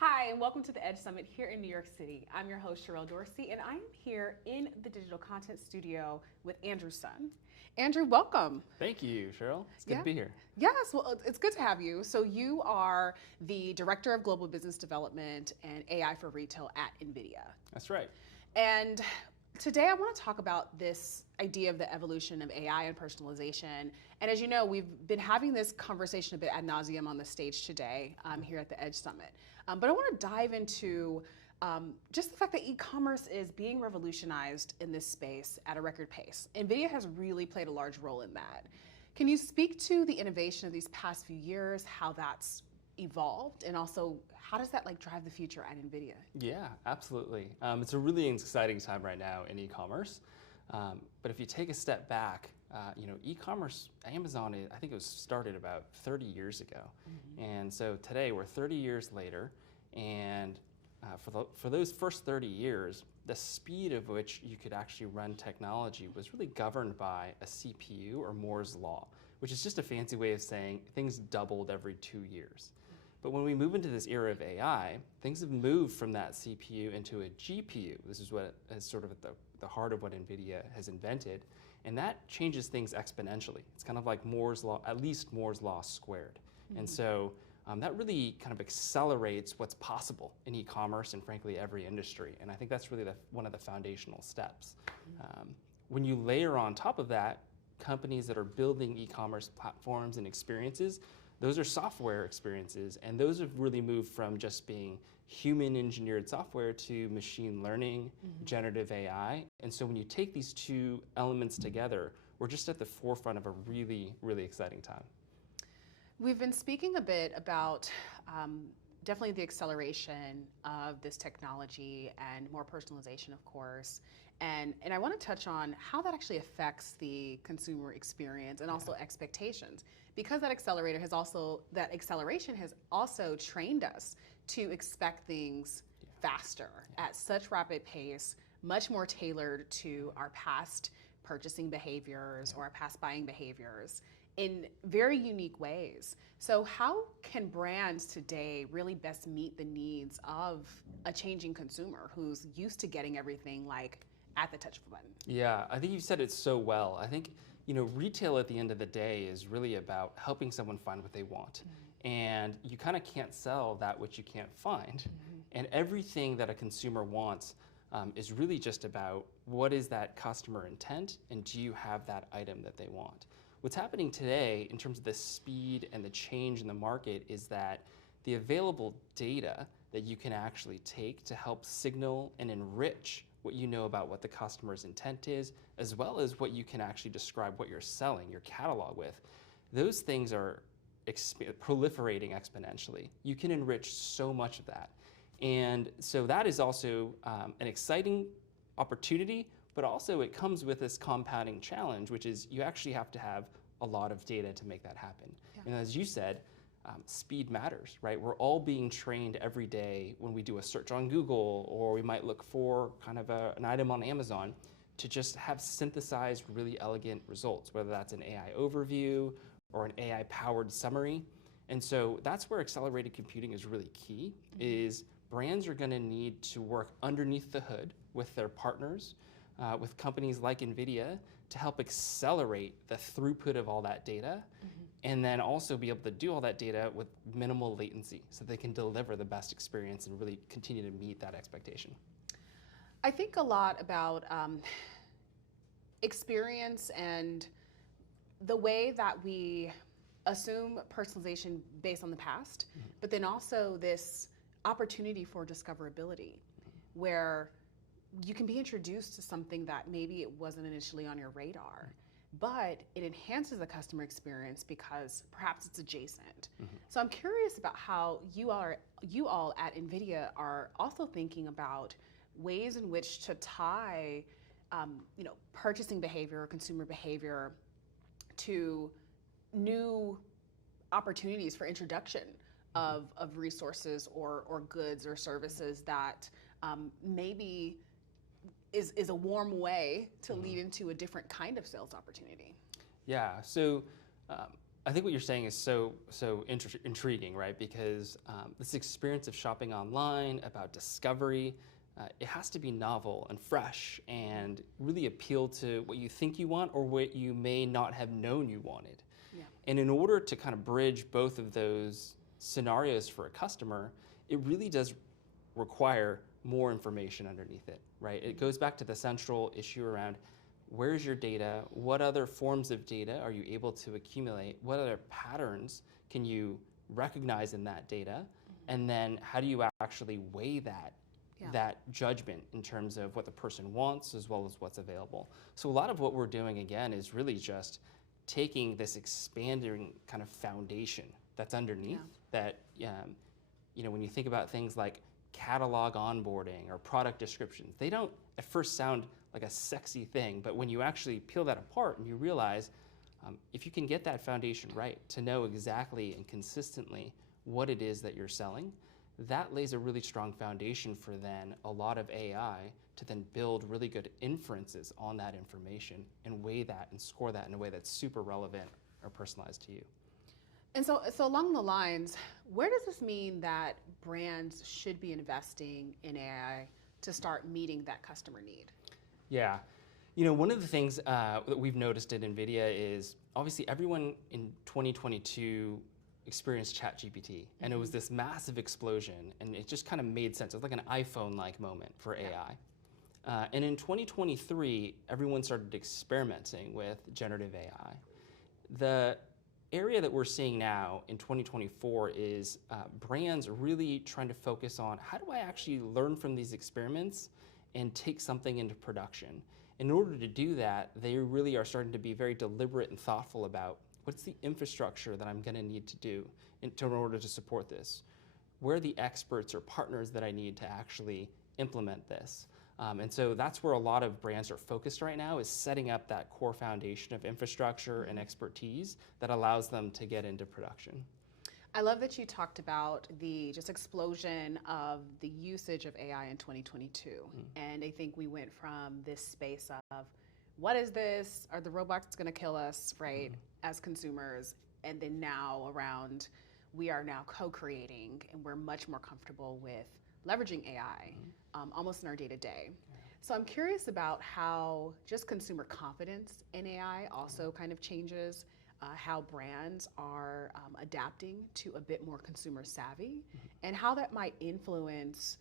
Hi, and welcome to the Edge Summit here in New York City. I'm your host, Sherelle Dorsey, and I'm here in the digital content studio with Andrew Sun. Andrew, welcome. Thank you, Cheryl. It's good to be here. Yes, well, it's good to have you. So you are the Director of Global Business Development and AI for Retail at NVIDIA. That's right. And today I want to talk about this idea of the evolution of AI and personalization. And as you know, we've been having this conversation a bit ad nauseum on the stage today here at the Edge Summit. But I want to dive into just the fact that e-commerce is being revolutionized in this space at a record pace. NVIDIA has really played a large role in that. Can you speak to the innovation of these past few years, how that's evolved, and also how does that drive the future at NVIDIA? Yeah, absolutely. It's a really exciting time right now in e-commerce. But if you take a step back, e-commerce, Amazon, I think it was started about 30 years ago. And so today we're 30 years later, and for those first 30 years, the speed of which you could actually run technology was really governed by a CPU or Moore's law, which is just a fancy way of saying things doubled every 2 years. But when we move into this era of AI, things have moved from that CPU into a GPU. This is what is sort of at the heart of what NVIDIA has invented. And that changes things exponentially. It's kind of like Moore's law, at least Moore's law squared. And so that really kind of accelerates what's possible in e-commerce and frankly every industry. And I think that's really one of the foundational steps. When you layer on top of that, companies that are building e-commerce platforms and experiences, those are software experiences, and those have really moved from just being human engineered software to machine learning, generative AI. And so when you take these two elements together, we're just at the forefront of a really, really exciting time. We've been speaking a bit about definitely the acceleration of this technology and more personalization, of course. And I want to touch on how that actually affects the consumer experience and also expectations. Because that acceleration has also trained us to expect things faster at such rapid pace, much more tailored to our past purchasing behaviors or our past buying behaviors in very unique ways. So how can brands today really best meet the needs of a changing consumer who's used to getting everything at the touch of a button? Yeah, I think you said it so well. I think retail at the end of the day is really about helping someone find what they want. And you kind of can't sell that which you can't find. And everything that a consumer wants is really just about what is that customer intent and do you have that item that they want. What's happening today in terms of the speed and the change in the market is that the available data that you can actually take to help signal and enrich what you know about what the customer's intent is, as well as what you can actually describe what you're selling, your catalog with, those things are proliferating exponentially. You can enrich so much of that. And so that is also an exciting opportunity, but also it comes with this compounding challenge, which is you actually have to have a lot of data to make that happen. And as you said, speed matters, right? We're all being trained every day when we do a search on Google, or we might look for kind of an item on Amazon, to just have synthesized really elegant results, whether that's an AI overview or an AI-powered summary. And so that's where accelerated computing is really key, is brands are gonna need to work underneath the hood with their partners, with companies like NVIDIA, to help accelerate the throughput of all that data, and then also be able to do all that data with minimal latency so they can deliver the best experience and really continue to meet that expectation. I think a lot about experience and the way that we assume personalization based on the past, but then also this opportunity for discoverability where you can be introduced to something that maybe it wasn't initially on your radar, but it enhances the customer experience because perhaps it's adjacent. So I'm curious about how you all at NVIDIA are also thinking about ways in which to tie purchasing behavior or consumer behavior to new opportunities for introduction of resources or goods or services that maybe is a warm way to lead into a different kind of sales opportunity. Yeah, so I think what you're saying is so intriguing, right? Because this experience of shopping online, about discovery, it has to be novel and fresh and really appeal to what you think you want or what you may not have known you wanted. Yeah. And in order to kind of bridge both of those scenarios for a customer, it really does require more information underneath it, right? It goes back to the central issue around where's your data, what other forms of data are you able to accumulate, what other patterns can you recognize in that data, and then how do you actually weigh that judgment in terms of what the person wants as well as what's available. So a lot of what we're doing, again, is really just taking this expanding kind of foundation that's underneath that, when you think about things like catalog onboarding or product descriptions, they don't at first sound like a sexy thing, but when you actually peel that apart and you realize if you can get that foundation right to know exactly and consistently what it is that you're selling, that lays a really strong foundation for then a lot of AI to then build really good inferences on that information and weigh that and score that in a way that's super relevant or personalized to you. And so along the lines, where does this mean that brands should be investing in AI to start meeting that customer need? Yeah. One of the things that we've noticed at NVIDIA is obviously everyone in 2022 experienced ChatGPT, and it was this massive explosion, and it just kind of made sense. It was like an iPhone-like moment for AI. And in 2023, everyone started experimenting with generative AI. The area that we're seeing now in 2024 is brands really trying to focus on how do I actually learn from these experiments and take something into production. In order to do that, they really are starting to be very deliberate and thoughtful about what's the infrastructure that I'm going to need to do in order to support this? Where are the experts or partners that I need to actually implement this? And so that's where a lot of brands are focused right now, is setting up that core foundation of infrastructure and expertise that allows them to get into production. I love that you talked about the just explosion of the usage of AI in 2022. And I think we went from this space of, what is this? Are the robots going to kill us, right, as consumers? And then now around, we are now co-creating, and we're much more comfortable with leveraging AI almost in our day-to-day. So I'm curious about how just consumer confidence in AI also kind of changes how brands are adapting to a bit more consumer savvy, and how that might influence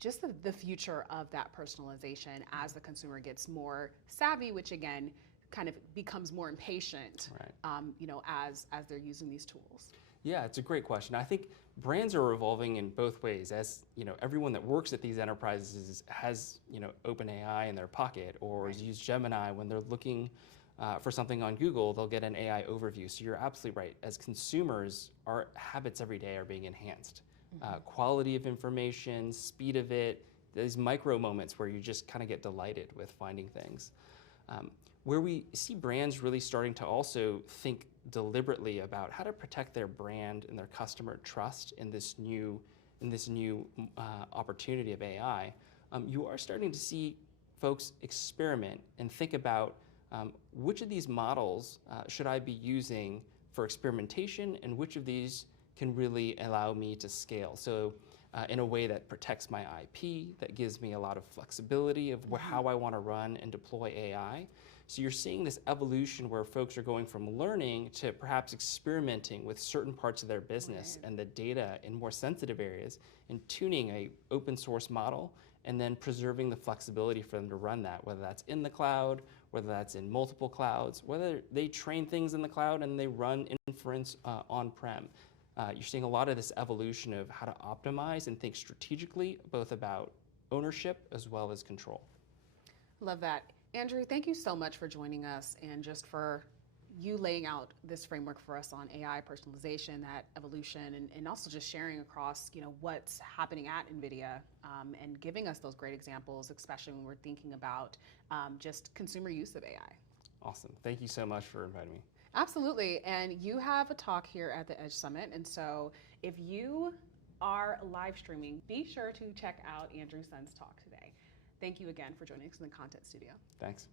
just the future of that personalization as the consumer gets more savvy, which again kind of becomes more impatient, as they're using these tools. Yeah, it's a great question. I think brands are evolving in both ways. As everyone that works at these enterprises has OpenAI in their pocket, or has used Gemini when they're looking for something on Google, they'll get an AI overview. So you're absolutely right. As consumers, our habits every day are being enhanced. Quality of information, speed of it, these micro moments where you just kind of get delighted with finding things. Where we see brands really starting to also think deliberately about how to protect their brand and their customer trust in this new opportunity of AI, you are starting to see folks experiment and think about which of these models should I be using for experimentation, and which of these can really allow me to scale. So in a way that protects my IP, that gives me a lot of flexibility of how I want to run and deploy AI. So you're seeing this evolution where folks are going from learning to perhaps experimenting with certain parts of their business and the data in more sensitive areas, and tuning a open source model, and then preserving the flexibility for them to run that, whether that's in the cloud, whether that's in multiple clouds, whether they train things in the cloud and they run inference on-prem. You're seeing a lot of this evolution of how to optimize and think strategically, both about ownership as well as control. Love that. Andrew, thank you so much for joining us, and just for you laying out this framework for us on AI personalization, that evolution, and also just sharing across what's happening at NVIDIA, and giving us those great examples, especially when we're thinking about just consumer use of AI. Awesome. Thank you so much for inviting me. Absolutely. And you have a talk here at the Edge Summit, and so if you are live streaming, be sure to check out Andrew Sun's talk today. Thank you again for joining us in the Content Studio. Thanks.